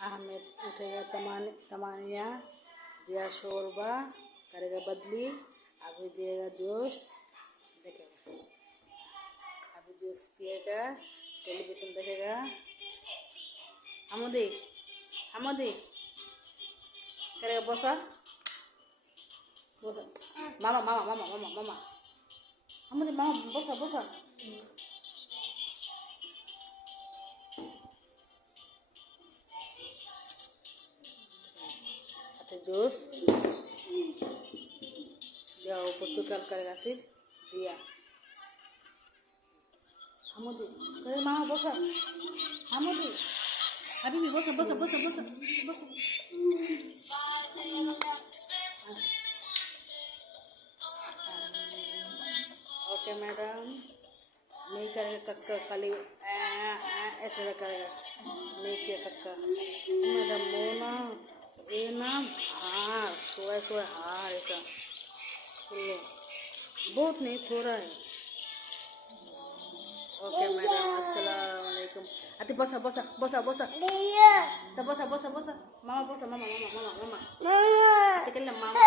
अहमद उठेगा तमानिया, दिया शोरबा, करेगा बदली, अभी दिएगा जूस, देखेगा अभी जूस पिएगा, टेलीविज़न देखेगा। हमदी हमदी करेगा बोसा बोसा, मामा मामा मामा मामा मामा हमदी मामा बोसा बोसा। अच्छा जूस दिया, वो पुर्तगाल करेगा फिर दिया। हमदी करे मामा बोसा, हमदी अभी भी बोसा बोसा बोसा बोसा बोसा। ओके मैडम, नहीं करेगा कक्का, खाली ऐसे करेगा, नहीं किया कक्का। मैडम मोना ये नाम हार सोए सोए हार ऐसा लो, बहुत नहीं थोड़ा है। ओके मैडम, अस्सलाम वालेकुम। अति बोसा बोसा बोसा बोसा तो बोसा बोसा बोसा मामा बोसा मामा मामा मामा मामा अति कल्ला मामा